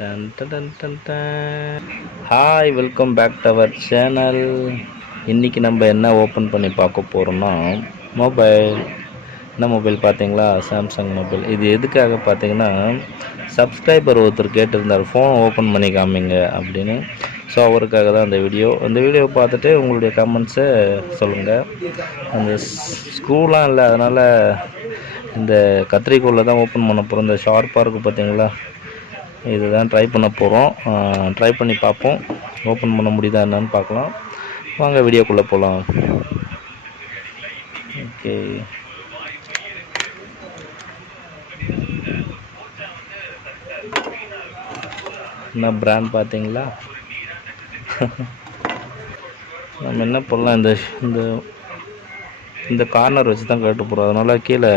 Ton டன் டன் டன். Hi, welcome back to our channel. இன்றைக்கி நம்ம என்ன ஓப்பன் பண்ணி பார்க்க போகிறோம்னா மொபைல். என்ன மொபைல் பார்த்தீங்களா? Samsung mobile. இது எதுக்காக பார்த்தீங்கன்னா, சப்ஸ்கிரைபர் ஒருத்தர் கேட்டிருந்தார் ஃபோன் ஓப்பன் பண்ணி காமிங்க அப்படின்னு. ஸோ அவருக்காக தான் அந்த வீடியோ பார்த்துட்டு உங்களுடைய கமெண்ட்ஸை சொல்லுங்கள். அந்த ஸ்க்ரூலாம் இல்லை, அதனால் இந்த கத்திரிக்கோலில் தான் ஓப்பன் பண்ண போகிறோம். இந்த ஷார்ப்பாக இருக்குது பார்த்தீங்களா, இதுதான் ட்ரை பண்ண போகிறோம். ட்ரை பண்ணி பார்ப்போம், ஓப்பன் பண்ண முடியுதா என்னன்னு பார்க்கலாம். வாங்க வீடியோக்குள்ளே போகலாம். ஓகே, என்ன பிராண்ட் பார்த்தீங்களா? நம்ம என்ன பண்ணலாம், இந்த கார்னர் வச்சு தான் கழட்ட போகிறோம். அதனால் கீழே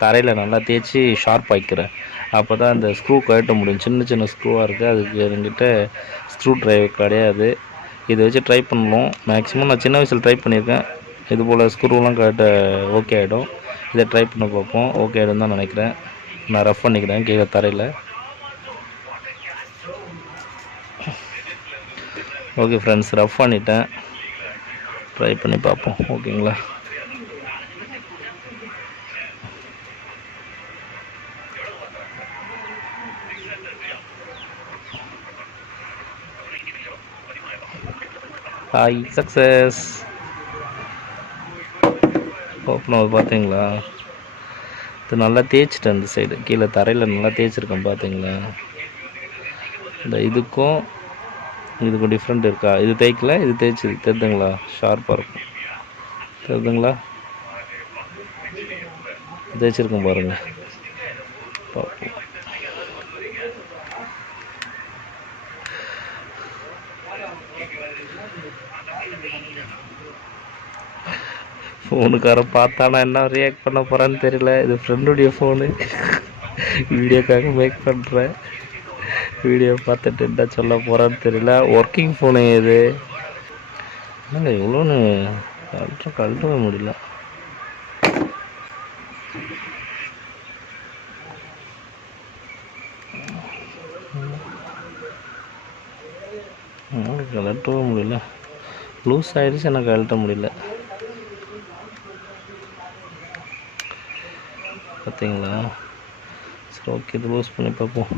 தரையில் நல்லா தேய்ச்சி ஷார்ப் ஆக்கிக்கிறேன். அப்போ தான் இந்த ஸ்க்ரூ கழட்ட முடியும். சின்ன சின்ன ஸ்க்ரூவாக இருக்குது, அதுக்கு என்கிட்ட ஸ்க்ரூ ட்ரைவர் கிடையாது. இதை வச்சு ட்ரை பண்ணணும். மேக்ஸிமம் நான் சின்ன வயசில் ட்ரை பண்ணியிருக்கேன். இது போல் ஸ்க்ரூலாம் கழட்ட ஓகே ஆகிடும். இதை ட்ரை பண்ண பார்ப்போம். ஓகே ஆகிடும் தான் நினைக்கிறேன். நான் ரஃப் பண்ணிக்கிறேன் கீழே தரையில். ஓகே ஃப்ரெண்ட்ஸ், ரஃப் பண்ணிட்டேன். ட்ரை பண்ணி பார்ப்போம். ஓகேங்களா? Hi, success. ஓப்பன் ஆகுது பார்த்தீங்களா? இது நல்லா தேய்ச்சிட்டேன். அந்த சைடு கீழே தரையில் நல்லா தேய்ச்சிருக்கேன் பார்த்தீங்களா? இந்த இதுக்கும் டிஃப்ரெண்ட் இருக்கா? இது தேய்க்கல, இது தேய்ச்சி தெரியுதுங்களா? ஷார்ப்பாக இருக்கும், தெரியுதுங்களா? தேய்ச்சிருக்கேன் பாருங்கள், பார்ப்போம். ஃபோனுக்கார பார்த்தானா என்ன ரியாக்ட் பண்ண போகிறான்னு தெரியல. இது ஃப்ரெண்டுடைய ஃபோனு, வீடியோக்காக மேக் பண்ணுறேன். வீடியோ பார்த்துட்டு என்ன சொல்ல போகிறான்னு தெரியல. ஒர்க்கிங் ஃபோனு இது. என்னங்க இவ்வளோன்னு கழட்டவே முடியல. கழட்டவே முடியல, லூஸ் ஆகிடுச்சு. எனக்கு கழட்ட முடியல பார்த்தீங்களா? சரி, ஓகே, இது லூஸ் பண்ணி பார்ப்போம்.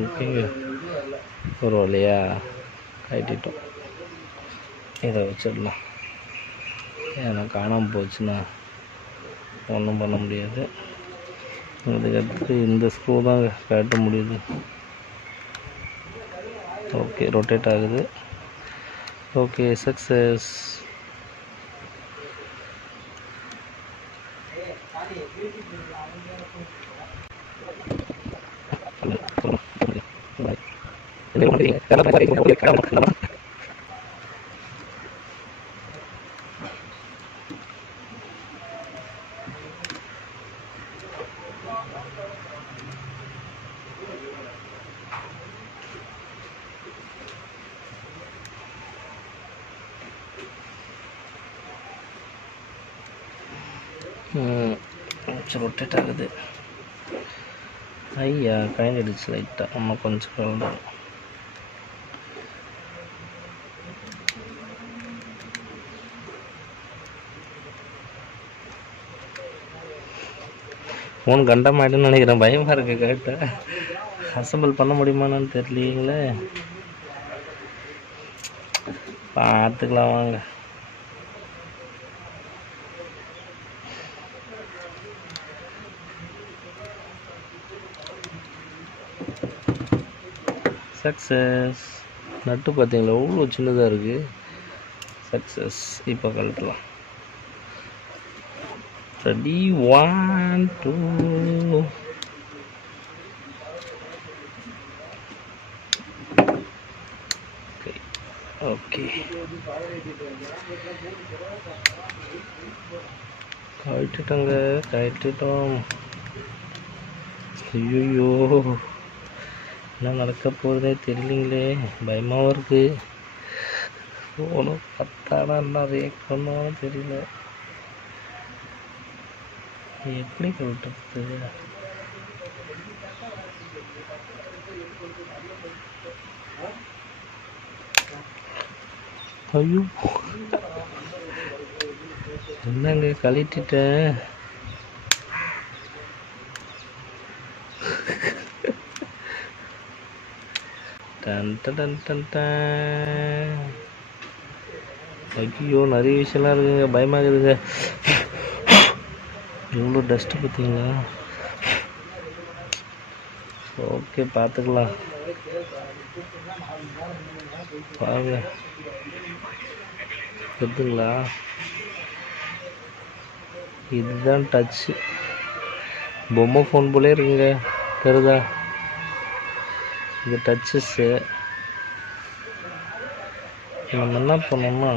ஓகேங்க, ஒரு வழியா கட்டிட்டோம். இதை வச்சிடலாம். ஏன்னா காணாமல் போச்சுன்னா ஒன்றும் பண்ண முடியாது. இதுக்கடுத்து இந்த ஸ்க்ரூ தான் கட்ட முடியுது. ஓகே, ரொட்டேட் ஆகுது. Okay, success. ரொட்டேட் ஆகுது. ஐயா, கழண்டிடுச்சு லைட்டாக. நம்ம கொஞ்சம் கலந்துடும். ஃபோன் கண்டமாயிடுன்னு நினைக்கிறேன். பயமாக இருக்குது. கரெக்டாக அசம்பிள் பண்ண முடியுமான்னு தெரியலீங்களே. பார்த்துக்கலாம் வாங்க. சக்ஸஸ். நட்டு பார்த்தீங்களா, எவ்வளோ சின்னதாக இருக்குது. சக்ஸஸ். இப்போ கழட்டலாம். ரெடி, 1 2. ஓகே, கழட்டிட்டோங்க, கழட்டிட்டோம். ஐயோ, என்ன நடக்க போகுதே தெரியலீங்களே, பயமாகவும் இருக்குது. ஃபோனு பத்தானா என்ன ரியாக்ட் பண்ணுவான்னு தெரியல. எப்படி கழட்டுறது? ஐயோ, என்னங்க கழட்டிட்டேன். ஐயோ, நிறைய விஷயம்லாம் இருக்குங்க, பயமாகுதுங்க. எவ்வளோ டஸ்ட்டு பார்த்தீங்களா? ஓகே, பார்த்துக்கலாம். பாருங்க, தெரியுதுங்களா? இதுதான் டச்சு. பொம்மை ஃபோன் போலே இருக்குங்க, தெரியுதா? இது டச்சஸ்ஸு. நம்ம என்ன பண்ணோம்னா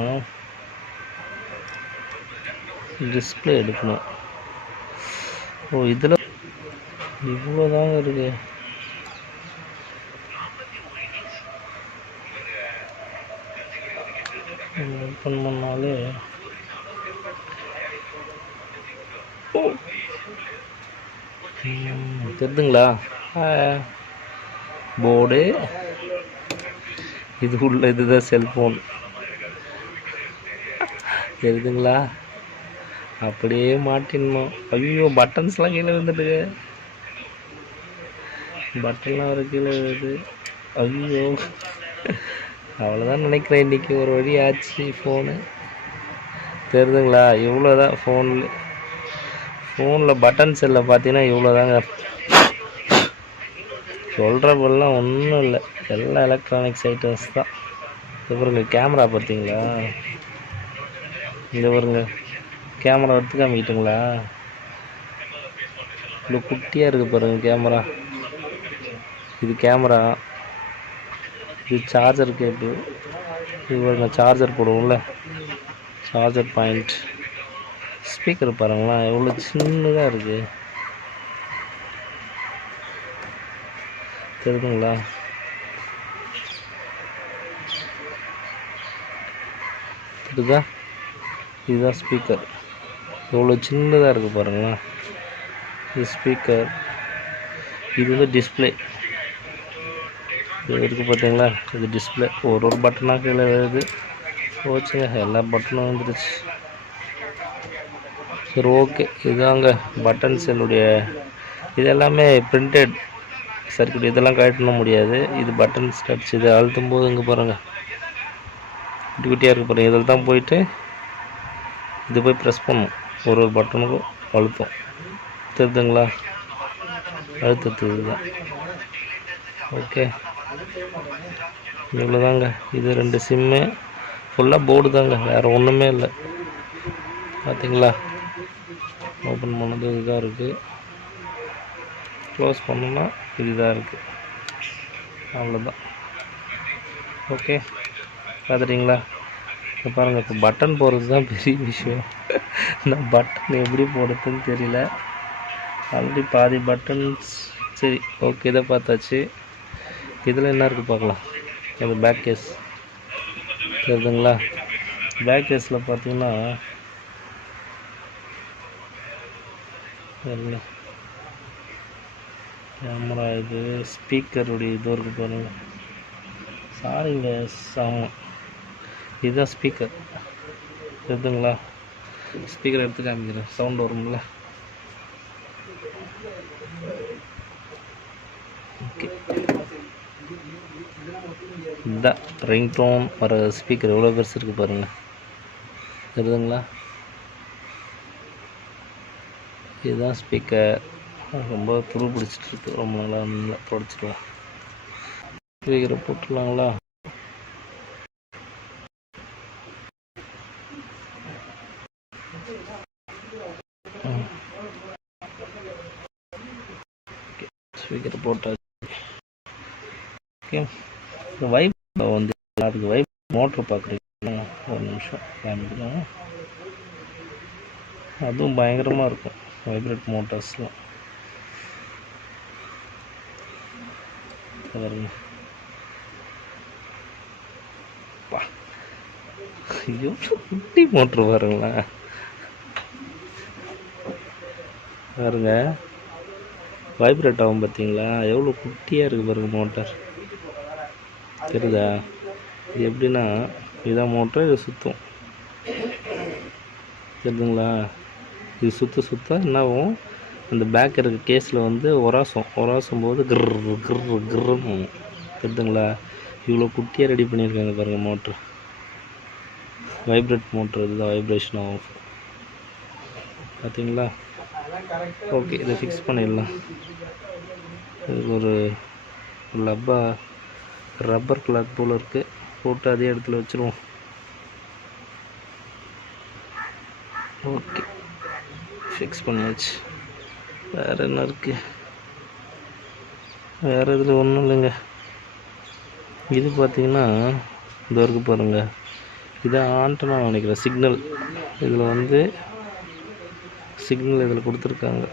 டிஸ்பிளே எடுக்கணும். ஓ, இதில் இவ்வளோதாங்க இருக்கு. ஓப்பன் பண்ணாலே தெரியுதுங்களா? போர்டு இது உள்ள, இதுதான் செல்ஃபோன். தெரியுதுங்களா? அப்படியே மாட்டிடணும். ஐயோ, பட்டன்ஸ்லாம் கீழே விழுந்துட்டுங்க. பட்டன்லாம் ஒரு கீழே விழுது. ஐயோ, அவ்வளோதான் நினைக்கிறேன். இன்றைக்கி ஒரு வழி ஆச்சு ஃபோனு. தெரியுதுங்களா? இவ்வளோதான் ஃபோனில் பட்டன் செல்லில் பார்த்தீங்கன்னா இவ்வளோதாங்க. சொல்கிறப்பெல்லாம் ஒன்றும் இல்லை, எல்லாம் எலக்ட்ரானிக்ஸ் ஐட்டம்ஸ் தான். இது பாருங்க, கேமரா பார்த்தீங்களா? இங்கே பாருங்க, கேமரா எடுத்து காமிக்கிட்டுங்களா? இவ்வளோ குட்டியாக இருக்குது பாருங்கள் கேமரா. இது கேமரா, இது சார்ஜர் கேபிள். இது பாருங்க, சார்ஜர் போடுவோம்ல, சார்ஜர் பாயிண்ட். ஸ்பீக்கர் பாருங்களா, எவ்வளோ சின்னதாக இருக்குது. தெரியுதுங்களா? தெரியுதா? இதுதான் ஸ்பீக்கர், எவ்வளோ சின்னதாக இருக்குது பாருங்களா. இது ஸ்பீக்கர், இது வந்து டிஸ்பிளே. இது இருக்குது பார்த்தீங்களா? இது டிஸ்பிளே. ஒரு பட்டனாக கீழே வருது. போச்சுங்க, எல்லா பட்டனும் வந்துடுச்சு. சரி, ஓகே. இதுதாங்க பட்டன் செல்லுடைய. இது எல்லாமே பிரிண்டட் சர்க்கியூட், இதெல்லாம் கழட்ட முடியாது. இது பட்டன் ஸ்டட்ச். இது அழுத்தும் போது இங்கே பாருங்கள், குட்டி குட்டியாக இருக்குது பாருங்கள். இதில் தான் போயிட்டு இது போய் ப்ரெஸ் பண்ணும். ஒரு பட்டனுக்கும் அழுத்தம். தெரியுதுங்களா? அழுத்தத்து இதுதான். ஓகே, இவ்வளோதாங்க. இது 2 சிம்மு, ஃபுல்லாக போர்டு தாங்க, வேறு ஒன்றுமே இல்லை. பார்த்தீங்களா? ஓப்பன் பண்ணது இதுதான் இருக்குது, க்ளோஸ் பண்ணோன்னா இதுதான் இருக்குது. அவ்வளோதான். ஓகே, பார்த்துட்டிங்களா? இப்போ பாருங்கள், இப்போ பட்டன் போடுறது தான் பெரிய விஷயம். இந்த பட்டன் எப்படி போடுறதுன்னு தெரியல. ஆல்ரெடி பாதி பட்டன்ஸ். சரி, ஓகே, இதை பார்த்தாச்சு. இதில் என்ன இருக்குது பார்க்கலாம். இது பேக் கேஸ். தெரியுதுங்களா? பேக் கேஸில் பார்த்தீங்கன்னா கேமரா, இது ஸ்பீக்கருடைய இது இருக்குது பாருங்கள். சாரிங்க, சாமான். இதுதான் ஸ்பீக்கர். தெரியுதுங்களா? ஸ்பீக்கர் எடுத்து காமிக்கிறேன், சவுண்ட் வரும்ல. ஓகே, இதுதான் ரிங்டோன் வர ஸ்பீக்கர். எவ்வளோ பெருசு இருக்குது பாருங்கள். தெரியுதுங்களா? இதுதான் ஸ்பீக்கர். ரொம்ப துரு பிடிச்சிட்டு இருக்கு, ரொம்ப நல்லா நல்லா தொடச்சிடலாம். ஸ்பீக்கரை போட்டுடலாங்களா? ஸ்பீக்கரை போட்டாச்சு. ஓகே, இந்த வைப் வந்து அதுக்கு வைப் மோட்ரு பார்க்குறீங்க, ஒரு நிமிஷம் காமிக்கலாம். அதுவும் பயங்கரமாக இருக்கும் வைப்ரேட் மோட்டார்ஸ்லாம். பாருங்க. எவ்வளோ குட்டி மோட்ரு பாருங்களேன். பாருங்க வைப்ரேட் ஆகும் பார்த்தீங்களா, எவ்வளோ குட்டியாக இருக்குது பாருங்கள் மோட்டார். தெரியுதா? இது எப்படின்னா இதான் மோட்டர், இது சுற்றும். தெரியுதுங்களா? இது சுற்ற என்ன ஆகும், அந்த பேக் இருக்க கேஸில் வந்து உராசும் போது கிர்ன்னு. தெரியுதுங்களா? இவ்வளோ குட்டியாக ரெடி பண்ணியிருக்காங்க பாருங்கள் மோட்ரு. வைப்ரேட் மோட்ரு, இதுதான் வைப்ரேஷன் ஆகும். பார்த்தீங்களா? ஓகே, இதை ஃபிக்ஸ் பண்ணிடலாம். இதுக்கு ஒரு ரப்பர் கிளாத் போல் இருக்குது, போட்டு அதே இடத்துல வச்சுருவோம். ஓகே, ஃபிக்ஸ் பண்ணியாச்சு. வேறு என்ன இருக்குது? வேறு இதில் ஒன்றும் இல்லைங்க. இது பார்த்திங்கன்னா இந்த வரைக்கும் பாருங்கள், இதை ஆன்ட்டு நான் நினைக்கிறேன் சிக்னல். இதில் வந்து சிக்னல் இதில் கொடுத்துருக்காங்க,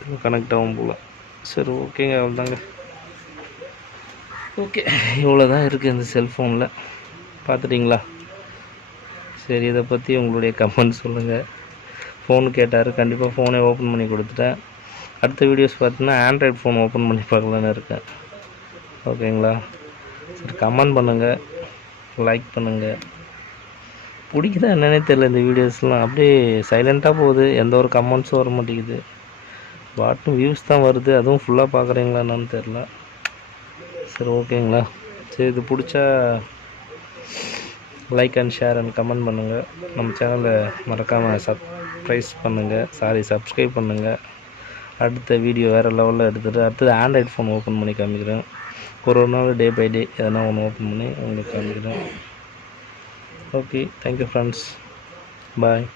இதில் கனெக்ட் ஆகும் போல். சரி ஓகேங்க, அவ்வளோதாங்க. ஓகே, இவ்வளோ தான் இருக்குது இந்த செல்ஃபோனில். பார்த்துட்டிங்களா? சரி, இதை பற்றி உங்களுடைய கமெண்ட் சொல்லுங்கள். ஃபோன் கேட்டார், கண்டிப்பாக ஃபோனே ஓப்பன் பண்ணி கொடுத்துட்டேன். அடுத்த வீடியோஸ் பார்த்தீங்கன்னா ஆண்ட்ராய்டு ஃபோன் ஓப்பன் பண்ணி பார்க்கலான்னு இருக்கேன். ஓகேங்களா? சரி, கமெண்ட் பண்ணுங்கள், லைக் பண்ணுங்கள். பிடிக்குதா என்னன்னே தெரியல, இந்த வீடியோஸ்லாம் அப்படியே சைலண்ட்டாக போகுது, எந்த ஒரு கமெண்ட்ஸும் வர மாட்டேங்குது. வாட்டும் வியூஸ் தான் வருது, அதுவும் ஃபுல்லாக பார்க்குறீங்களா என்னன்னு தெரில. சரி ஓகேங்களா? சரி, இது பிடிச்சா like and share and comment பண்ணுங்கள். நம்ம சேனலை மறக்காமல் சப்ஸ்கிரைப் பண்ணுங்கள். அடுத்த வீடியோ வேறு லெவலில் எடுத்துகிட்டு அடுத்தது ஆண்ட்ராய்டு ஃபோன் ஓப்பன் பண்ணி காமிக்கிறேன். ஒரு நாள் டே பை டே எதனா ஒன்று ஓப்பன் பண்ணி உங்களுக்கு காமிக்கிறேன். ஓகே, தேங்க்யூ ஃப்ரெண்ட்ஸ், பாய்.